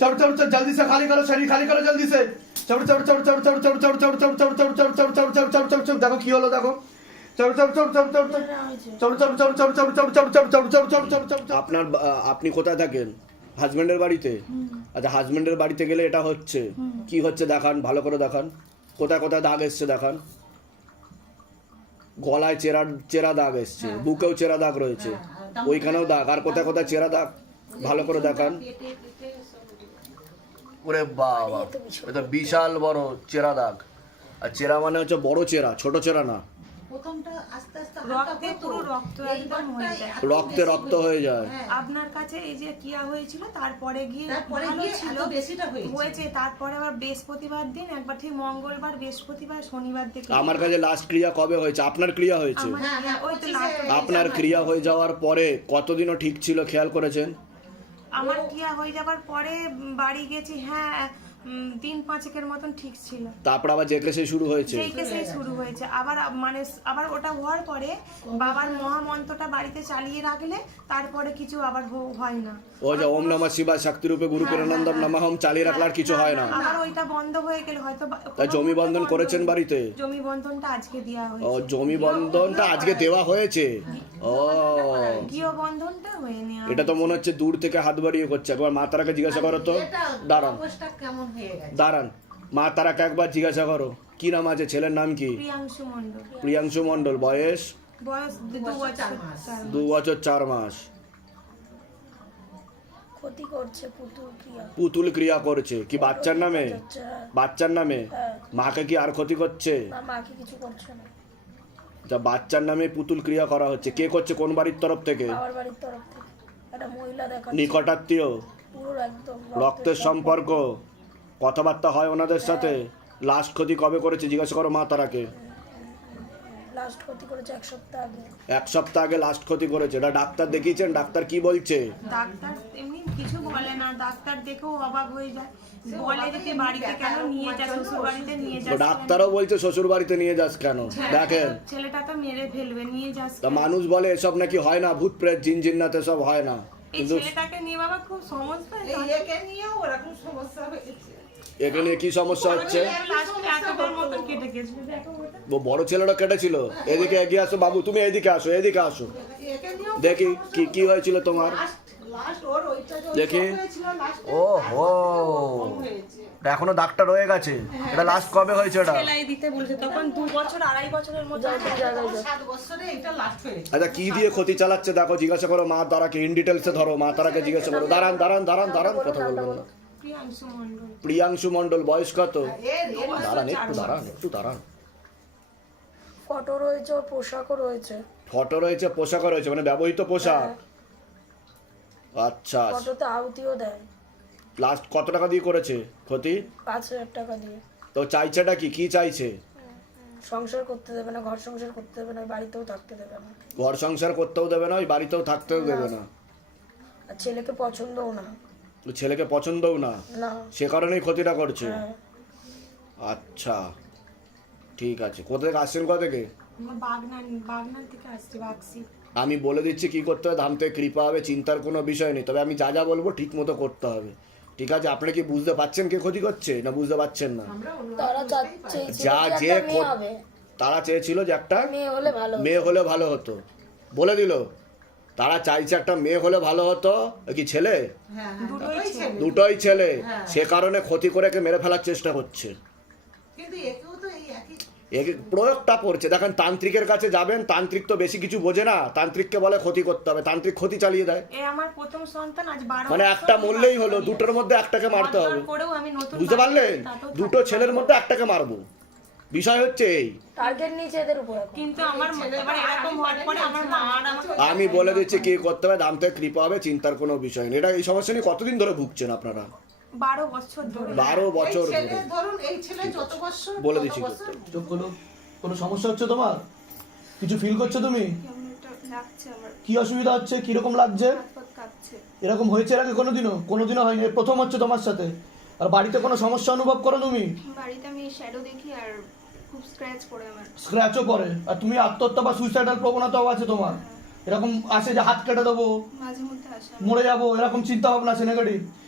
चढ़ चढ़ चढ़ जल्दी से खाली करो शरीर खाली करो जल्दी से चढ़ चढ़ चढ़ चढ़ चढ़ चढ़ चढ़ चढ़ चढ़ चढ़ चढ़ चढ़ चढ़ चढ़ चढ़ चढ़ चढ़ चढ़ দেখো কি হলো দেখো চড় চড় চড় চড় চড় চড় চড় চড় চড় চড় চড় চড় চড় চড় চড় চড় চড় চড় চড় চড় আপনার বা- আপনি কোথায় থাকেন হাজবেন্ডের বাড়িতে আচ্ছা হাজবেন্ডের বাড়িতে গেলে এটা হচ্ছে কি হচ্ছে দেখান ভালো করে দেখান কোথায় কোথায় দাগ এসছে দেখান গলায় চেরা চেরা দাগ এসছে বুকেও চেরা দাগ রয়েছে ওইখানেও দাগ আর কোথায় কোথায় চেরা দাগ ভালো করে দেখান ওরে বাবা এটা বিশাল বড় চেরা দাগ। আর চেরা মানে হচ্ছে বড় চেরা ছোট চেরা না। আস্তে আস্তে রক্তে রক্ত হয়ে যায়। রক্তে রক্ত হয়ে যায়। আপনার কাছে এই যে কিয়া হয়েছিল তারপরে গিয়ে তারপরে ছিল হয়েছে। হয়েছে তারপরে আবার বৃহস্পতিবার দিন একবার ঠিক মঙ্গলবার বৃহস্পতিবার শনিবার থেকে আমার কাছে লাস্ট ক্রিয়া কবে হয়েছে? আপনার ক্রিয়া হয়েছে? হ্যাঁ, হ্যাঁ, ওই তো পঁচিশে last- আপনার ক্রিয়া হয়ে যাওয়ার পরে কতদিনও ঠিক ছিল খেয়াল করেছেন? আমার কিয়া হয়ে যাবার? পরে বাড়ি গেছি হ্যাঁ দিন পাঁচেকের মতন ঠিক ছিল। তারপর আবার যে কেসে শুরু হয়েছে? সেই কেসেই শুরু হয়েছে। আবার মানে আবার ওটা হওয়ার পরে বাবার মহামন্ত্রটা বাড়িতে চালিয়ে রাখলে তারপরে কিছু আবার হয় না। ও যে ওম নমঃ শিবায় শক্তি রূপে গুরু প্রেরণান্দম নমঃ চালিয়ে রাখলে আর কিছু হয় না। আবার ওইটা বন্ধ হয়ে গেলে হয়তো জমি বন্ধন করেছেন বাড়িতে? জমি বন্ধনটা আজকে দেওয়া ও জমি বন্ধনটা আজকে দেওয়া হয়েছে। ও গৃহ বন্ধনটা হয়নি আর। এটা তো মনে হচ্ছে দূর থেকে হাত বাড়িয়ে করছে। একবার মা তারাকে জিজ্ঞাসা করো তো। দাঁড়ান। অবস্থা কেমন হয়ে গেছে? দাঁড়ান। মা তারাকে একবার জিজ্ঞাসা করো। কি নাম আছে? ছেলের নাম কি? প্রিয়াংশু মণ্ডল। বয়স? বয়স দু বছর চার মাস। ক্ষতি করছে পুতুল ক্রিয়া। পুতুল ক্রিয়া করছে। কি বাচ্চার নামে? বাচ্চার নামে? হ্যাঁ। মাকে কি আর ক্ষতি করছে? মাকে কিছু করছে না। যা বাচ্চার নামে পুতুল ক্রিয়া করা হচ্ছে। কে করছে? কোন বাড়ির তরফ থেকে? বাবার বাড়ির তরফ থেকে। একটা মহিলা দেখা নিকটাত্মীয় পুরো একদম রক্তের সম্পর্ক। কথাবার্তা হয় ওনাদের সাথে। লাস্ট ক্ষতি কবে করেছে জিজ্ঞাসা করো মা তারাকে। লাস্ট ক্ষতি করেছে এক সপ্তাহ আগে। এক সপ্তাহ আগে লাস্ট ক্ষতি করেছে। এটা ডাক্তার দেখিয়েছেন? ডাক্তার কি বলছে? ডাক্তার এমনি কিছু বলে না। ডাক্তার দেখেও অবাক হয়ে যায়। বলে যে বাড়িতে কেন নিয়ে যাস শ্বশুর বাড়িতে নিয়ে ডাক্তারও বলছে শ্বশুর বাড়িতে নিয়ে যাস কেন? দেখেন। ছেলেটা তো মেরে ফেলবে নিয়ে যাস তা মানুষ বলে এসব নাকি হয় না? ভূত প্রেত জিন জিন্নাতে সব হয় না। এই কিন্তু ছেলেটাকে নিয়ে বাবা খুব সমস্যা একে নিয়েও ওরকম সমস্যা হয়েছে। এখানে কি সমস্যা হচ্ছে? বড় ছেলেটা কেটেছিল এদিকে এগিয়ে আসো বাবু তুমি এদিকে আসো এদিকে আসো। দেখি কি কি হয়েছিল তোমার? দেখি। ও হো এখনও দাগটা রয়ে গেছে। এটা লাস্ট কবে হয়েছে এটা সেলাই দিতে বলেছে তখন দু বছর আড়াই বছরের মতো সাত বছরে এটা লাস্ট হয়েছে আচ্ছা কি দিয়ে ক্ষতি চালাচ্ছে দেখো জিজ্ঞাসা করো মা তারাকে ইন ডিটেলসে ধরো মা তারাকে জিজ্ঞাসা করো। দাঁড়ান দাঁড়ান দাঁড়ান দাঁড়ান কথা বলব না। প্রিয়াংশু মণ্ডল। প্রিয়াংশু মণ্ডল বয়স কত? এর দাঁড়ান একটু দাঁড়ান একটু দাঁড়ান। ফটো রয়েছে ওর পোশাকও রয়েছে। ফটো রয়েছে পোশাকও রয়েছে মানে ব্যবহৃত পোশাক? আচ্ছা ফটোতে আহুতিও দেয়। লাস্ট কত টাকা দিয়ে করেছে ক্ষতি? পাঁচ হাজার টাকা দিয়ে। তো চাইছেটা কি? কি চাইছে? সংসার করতে দেবে না ঘর সংসার করতে দেবে না বাড়িতেও থাকতে দেবে না ঘর সংসার করতেও দেবে না ওই বাড়িতেও থাকতেও দেবে না। আর ছেলেকে পছন্দও না। তো ছেলেকে পছন্দও না? না। সে কারণেই ক্ষতিটা করছে? হ্যাঁ। আচ্ছা ঠিক আছে। কোথা থেকে আসছেন কোথা থেকে? আমরা বাগনান বাগনান থেকে আসছি বাক্সি আমি বলে দিচ্ছি কি করতে হবে? ধাম থেকে কৃপা হবে চিন্তার কোনো বিষয় নেই। তবে আমি যা যা বলব ঠিক মতো করতে হবে। ঠিক আছে আপনি কি বুঝতে পারছেন কে ক্ষতি করছে না বুঝতে পারছেন না? তারা যা যে তারা চেয়েছিল যে একটা মেয়ে হলে ভালো হতো। মেয়ে হলে ভালো হতো। বলে দিল তারা চাইছে একটা মেয়ে হলে ভালো হতো। কি ছেলে? হ্যাঁ দুটোই ছেলে। দুটোই ছেলে। সে কারণে ক্ষতি করে একে মেরে ফেলার চেষ্টা করছে কিন্তু একেও তো এই একই একে প্রয়োগটা পড়ছে দেখেন তান্ত্রিকের কাছে যাবেন তান্ত্রিক তো বেশি কিছু বোঝে না তান্ত্রিককে বলে ক্ষতি করতে হবে তান্ত্রিক ক্ষতি চালিয়ে দেয়। আমার প্রথম সন্তান আজ মানে একটা মরলেই হলো দুটোর মধ্যে একটাকে মারতে হবে। বুঝতে পারলেন? দুটো ছেলের মধ্যে একটাকে মারবো। বিষয় হচ্ছে এই। টার্গেট নিচে এদের উপর কিন্তু আমার এরকম হওয়ার পরে আমার মা আর আমাকে আমি বলে দিচ্ছি কি করতে হবে দাম থেকে কৃপা হবে চিন্তার কোনো বিষয় নেই। এটা এই সমস্যা নিয়ে কতদিন ধরে ভুগছেন আপনারা? বারো বছর ধরে। বারো বছর এই ছেলে ধরে। ধরুন এই ছেলে যত বছর বলে দিচ্ছি করতে। কোনো সমস্যা হচ্ছে তোমার? কিছু ফিল করছ তুমি? কি অসুবিধা হচ্ছে? কীরকম লাগছে? এরকম হয়েছে এর আগে কোনোদিনও? কোনোদিনও হয়নি। প্রথম হচ্ছে তোমার সাথে। আর বাড়িতে কোনো সমস্যা অনুভব করো তুমি? বাড়িতে আমি শ্যাডো দেখি আর খুব স্ক্র্যাচ পড়ে আমার। স্ক্র্যাচও করে আর তুমি আত্মহত্যা বা সুইসাইডাল প্রবণতাও আছে তোমার। এরকম আসে যে হাত কেটে দেবো। মাঝে মধ্যে আসে মরে যাব। এরকম চিন্তা ভাবনা আছে নেগেটিভ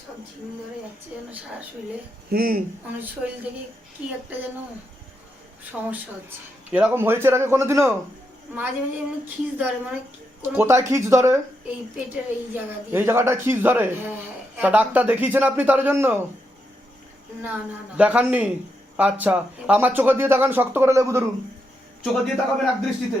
সব ঝিম ধরে যাচ্ছে যেন সারা শরীরে। হুম। মানে শরীর থেকে কি একটা যেন সমস্যা হচ্ছে। এরকম হয়েছে এর আগে কোনোদিনও? মাঝে মাঝে এমনি খিস ধরে মানে কোথায় খিচ ধরে? এই পেটের এই জায়গা দিয়ে। এই জায়গাটা খিচ ধরে? হ্যাঁ হ্যাঁ তা ডাক্তার দেখিয়েছেন আপনি তার জন্য? না না না। দেখাননি? আচ্ছা। আমার চোখে দিয়ে দেখান শক্ত করে লেবু ধরুন। চোখে দিয়ে তাকাবেন এক দৃষ্টিতে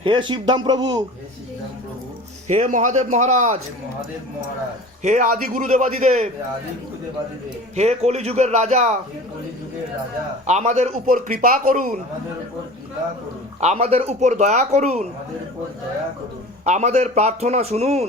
হে শিবধাম প্রভু হে মহাদেব মহারাজ হে আদি গুরুদেবাদিদেব হে কলিযুগের রাজা আমাদের উপর কৃপা করুন আমাদের উপর দয়া করুন আমাদের প্রার্থনা শুনুন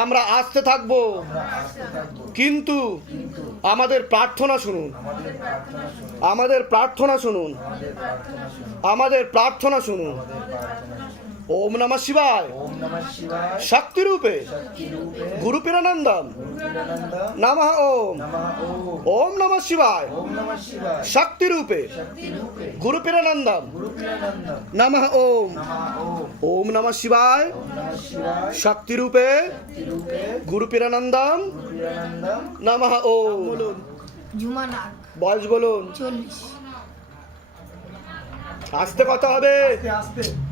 আমরা আসতে থাকব। কিন্তু আমাদের প্রার্থনা শুনুন। আমাদের প্রার্থনা শুনুন। আমাদের প্রার্থনা শুনুন। ওম নমঃ শিবায়। শক্তি রূপে গুরু পিরানন্দম নম ওম। ওম। নমঃ শিবায়। শক্তি রূপে গুরু পিরানন্দম নম ওম। ওম। নমঃ শিবায়। শক্তি রূপে গুরু পিরানন্দম নম ওম। বয়স বলুন। আসতে কথা হবে। আসতে আসতে।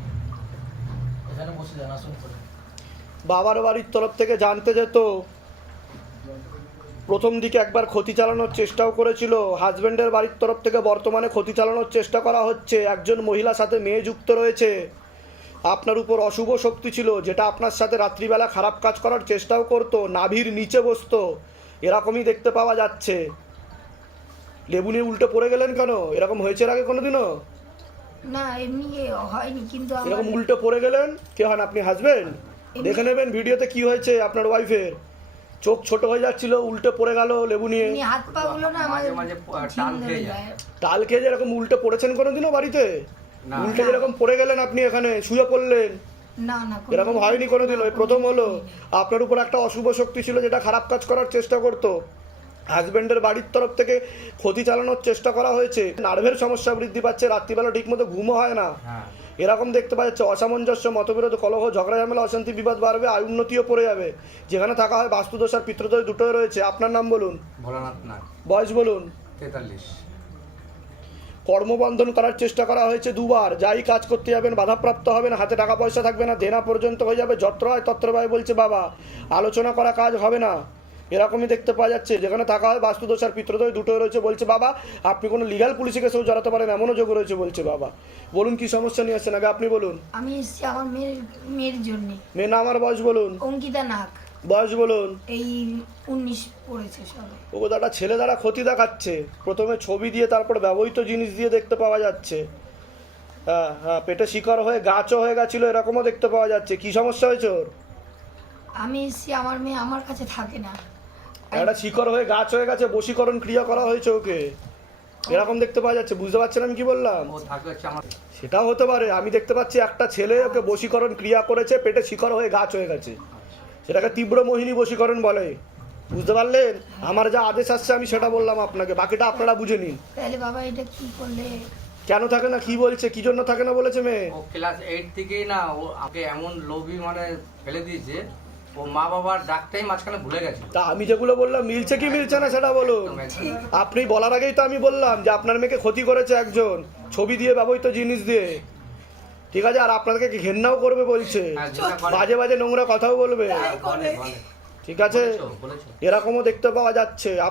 বাবার বাড়ির তরফ থেকে জানতে যেত, প্রথম দিকে একবার ক্ষতি চালানোর চেষ্টাও করেছিল। হাজবেন্ডের বাড়ির তরফ থেকে বর্তমানে ক্ষতি চালানোর চেষ্টা করা হচ্ছে। একজন মহিলার সাথে মেয়ে যুক্ত রয়েছে। আপনার উপর অশুভ শক্তি ছিল, যেটা আপনার সাথে রাত্রিবেলা খারাপ কাজ করার চেষ্টাও করতো, নাভির নিচে বসতো। এরকমই দেখতে পাওয়া যাচ্ছে। লেবু নিয়ে উল্টে পড়ে গেলেন কেন? এরকম হয়েছে আগে কোনোদিনও? না এমনি হয়নি কিন্তু এরকম উল্টে পড়ে গেলেন কে হন আপনি হাসবেন দেখে নেবেন ভিডিওতে কি হয়েছে আপনার ওয়াইফের চোখ ছোট হয়ে যাচ্ছিল উল্টে পড়ে গেল লেবু নিয়ে। হাত পা গুলো না আমার ঝিম ধরে যায়। টাল খেয়ে যেরকম উল্টে পড়েছেন কোনোদিনও বাড়িতে? উল্টে যেরকম পড়ে গেলেন আপনি এখানে শুয়ে পড়লেন। না না এরকম হয়নি কোনোদিন ওই প্রথম হলো। আপনার উপর একটা অশুভ শক্তি ছিল যেটা খারাপ কাজ করার চেষ্টা করতো। হাজবেন্ডের বাড়ির তরফ থেকে ক্ষতি চালানোর চেষ্টা করা হয়েছে। নার্ভের সমস্যা বৃদ্ধি পাচ্ছে রাত্রিবেলা ঠিকমতো ঘুমও হয় না। এরকম দেখতে পাওয়া যাচ্ছে অসামঞ্জস্য মতবিরোধ কলহ ঝগড়া ঝামেলা অশান্তি বিবাদ বাড়বে আয় উন্নতিও পড়ে যাবে। যেখানে থাকা হয় বাস্তুদোষ আর পিতৃদোষ দুটোই রয়েছে। আপনার নাম বলুন? ভোলানাথ নাগ। বয়স বলুন? তেতাল্লিশ। কর্মবন্ধন করার চেষ্টা করা হয়েছে দুবার। যাই কাজ করতে যাবেন বাধাপ্রাপ্ত হবেন হাতে টাকা পয়সা থাকবে না দেনা পর্যন্ত হয়ে যাবে যত্র হয় তত্র বলছে বাবা। আলোচনা করা কাজ হবে না। এরকমই দেখতে পাওয়া যাচ্ছে। যেখানে থাকা হয় বাস্তুদোষ আর পিত্রদোষ দুটোই রয়েছে বলছে বাবা। আপনি কোনো লিগাল পুলিশে কেসেও জড়াতে পারেন এমনও যোগ রয়েছে বলছে বাবা। বলুন কি সমস্যা নিয়ে আসছেন আগে আপনি বলুন। আমি এসেছি আমার মেয়ের মেয়ের জন্যে। মেয়ে না আমার বয়স বলুন। অঙ্কিতা নাক বয়স বলুন। এই উনিশ পড়েছে সবে। ও দাদা ছেলে দ্বারা ক্ষতি দেখাচ্ছে। প্রথমে ছবি দিয়ে তারপর ব্যবহৃত জিনিস দিয়ে দেখতে পাওয়া যাচ্ছে। হ্যাঁ হ্যাঁ পেটে শিকড় হয়ে গাছও হয়ে গেছিল এরকমও দেখতে পাওয়া যাচ্ছে। কি সমস্যা হয়েছে ওর? আমি এসেছি আমার মেয়ে আমার কাছে থাকে না। একটা শিকড় হয়ে গাছ হয়ে গেছে বশীকরণ ক্রিয়া করা হয়েছে ওকে। এরকম দেখতে পাওয়া যাচ্ছে বুঝতে পারছেন আমি কি বললাম? সেটাও হতে পারে আমি দেখতে পাচ্ছি একটা ছেলে ওকে বশীকরণ ক্রিয়া করেছে পেটে শিকড় হয়ে গাছ হয়ে গেছে। সেটাকে তীব্র মোহিনী বশীকরণ বলে। বুঝতে পারলেন? আমার যা আদেশ আসছে আমি সেটা বললাম আপনাকে বাকিটা আপনারা বুঝে নিন। তাহলে বাবা এটা কি করলে? কেন থাকে না কি বলছে কি জন্য থাকে না বলেছে মেয়ে? ও ক্লাস এইট থেকেই না ও আমাকে এমন লোভী মানে ফেলে দিয়েছে ও মা বাবার ডাকটাই মাঝখানে ভুলে গেছে। তা আমি যেগুলো বললাম মিলছে কি মিলছে না সেটা বলুন। আপনি বলার আগেই তো আমি বললাম যে আপনার মেয়েকে ক্ষতি করেছে একজন ছবি দিয়ে ব্যবহৃত জিনিস দিয়ে। ঠিক আছে আর আপনাদেরকে ঘেন্নাও করবে বলছে? হ্যাঁ, বাজে বাজে নোংরা কথাও বলবে। হ্যাঁ, ঠিক আছে। এরকমও দেখতে পাওয়া যাচ্ছে।